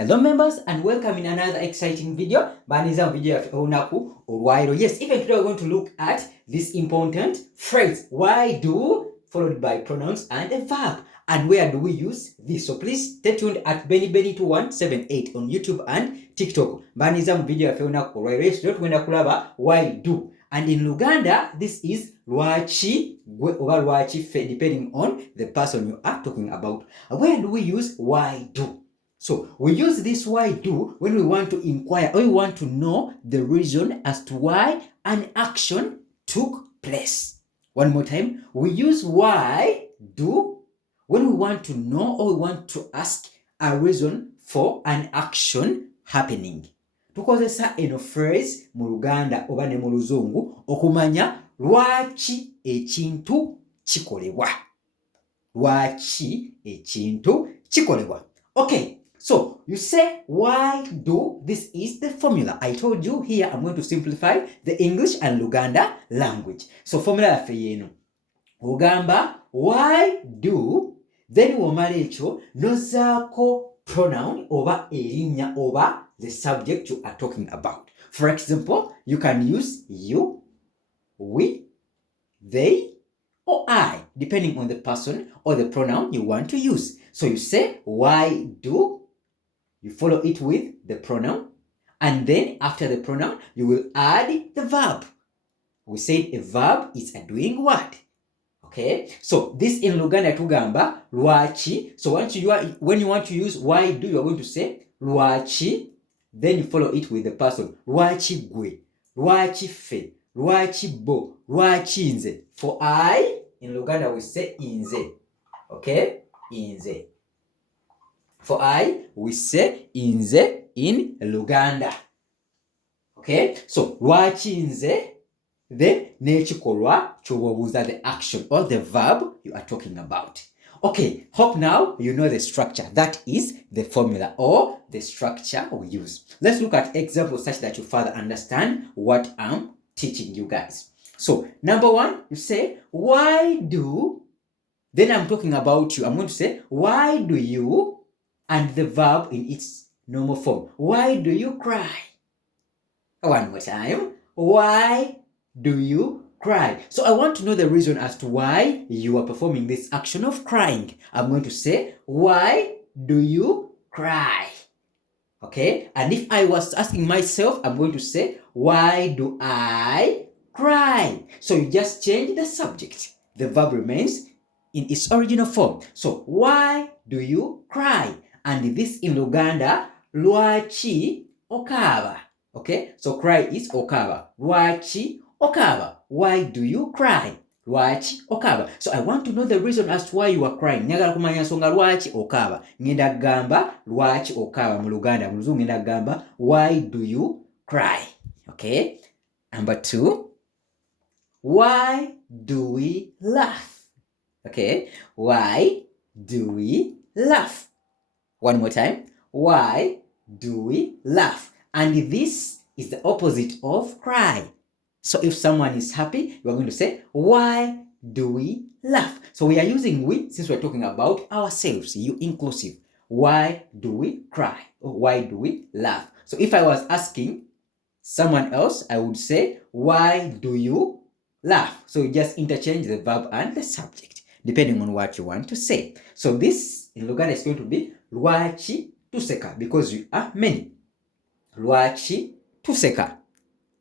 Hello members and welcome in another exciting video. Baniza video of Onaku or Wairo. Yes, even today we're going to look at this important phrase. Why do followed by pronouns and a verb. And where do we use this? So please stay tuned at BennyBenny2178 on YouTube and TikTok. Baniza video of Onaku or Wairo. Why do? And in Luganda, this is LWAKI or LWAKI depending on the person you are talking about. Where do we use why do? So we use this why do when we want to inquire or we want to know the reason as to why an action took place. One more time, we use why do when we want to know or we want to ask a reason for an action happening. Tukozesa eno phrase mu Luganda oba ne mu Luzungu okumanya lwaki ekintu kikolebwa. Lwaki ekintu kikolebwa. Okay. So, you say, why do? This is the formula. I told you here I'm going to simplify the English and Luganda language. So, formula for you. Ogamba, why do? Then womala ekyo nozaako pronoun over erinnya over the subject you are talking about. For example, you can use you, we, they, or I, depending on the person or the pronoun you want to use. So, you say, why do? You follow it with the pronoun, and then after the pronoun, you will add the verb. We said a verb is a doing what? Okay, so this in Luganda tugamba lwaki. So when you want to use why do, you are going to say lwaki, then you follow it with the person. Lwaki gwe, lwaki fe, lwaki bo, lwaki nze. For I, in Luganda we say inze. Okay, inze. For I, we say inze in Luganda. Okay? So, lwaki nze, then nekikolwa ky'obuuza, the action or the verb you are talking about. Okay, hope now you know the structure. That is the formula or the structure we use. Let's look at examples such that you further understand what I'm teaching you guys. So, number one, you say, why do, then I'm talking about you. I'm going to say, why do you, and the verb in its normal form. Why do you cry? One more time. Why do you cry? So I want to know the reason as to why you are performing this action of crying. I'm going to say, why do you cry? Okay? And if I was asking myself, I'm going to say, why do I cry? So you just change the subject. The verb remains in its original form. So, why do you cry? And this in Luganda, lwaki okaba. Okay, so cry is okaba. Lwaki okaba. Why do you cry? Lwaki okaba. So I want to know the reason as to why you are crying. Nyagala kumanya nsonga lwaki okaba. Ngenda gamba lwaki okaba mu Luganda. Mu Luzungu ngenda gamba why do you cry? Okay. Number two, why do we laugh? Okay, why do we laugh? One more time. Why do we laugh? And this is the opposite of cry. So if someone is happy, you are going to say, why do we laugh? So we are using we since we're talking about ourselves, you inclusive. Why do we cry? Or why do we laugh? So if I was asking someone else, I would say, why do you laugh? So you just interchange the verb and the subject, depending on what you want to say. So this in Luganda is going to be lwaki tuseka, because you are many. Lwaki tuseka.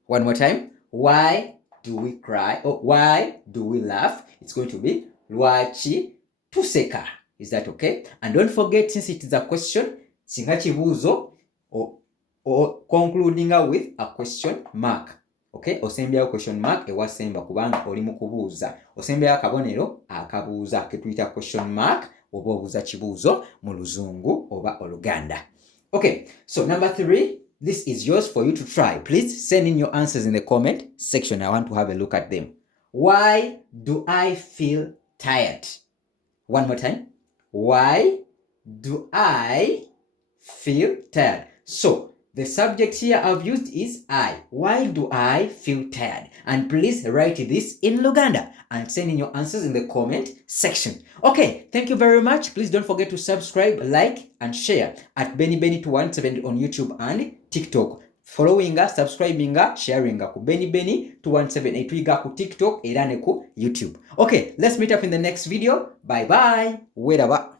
One more time. Why do we cry? Or why do we laugh? It's going to be lwaki tuseka. Is that okay? And don't forget, since it is a question, singa kibuuzo or concluding with a question mark. Okay, osembyawo question mark ewasemba kubanga oli mu kubuuza. Osembyawo akabonero akabuuza ketuyita question mark oba obuuza kibuuzo mu Luzungu oba Oluganda. Okay, so number three, this is yours for you to try. Please send in your answers in the comment section. I want to have a look at them. Why do I feel tired? One more time. Why do I feel tired? So, The subject here I've used is I. Why do I feel tired? And please write this in Luganda and send in your answers in the comment section. Okay, thank you very much. Please don't forget to subscribe, like, and share at BennyBenny217 on YouTube and TikTok. Following, subscribing, sharing ku BennyBenny217 etwiga ku TikTok era ne ku YouTube. Okay, let's meet up in the next video. Bye bye. Weraba.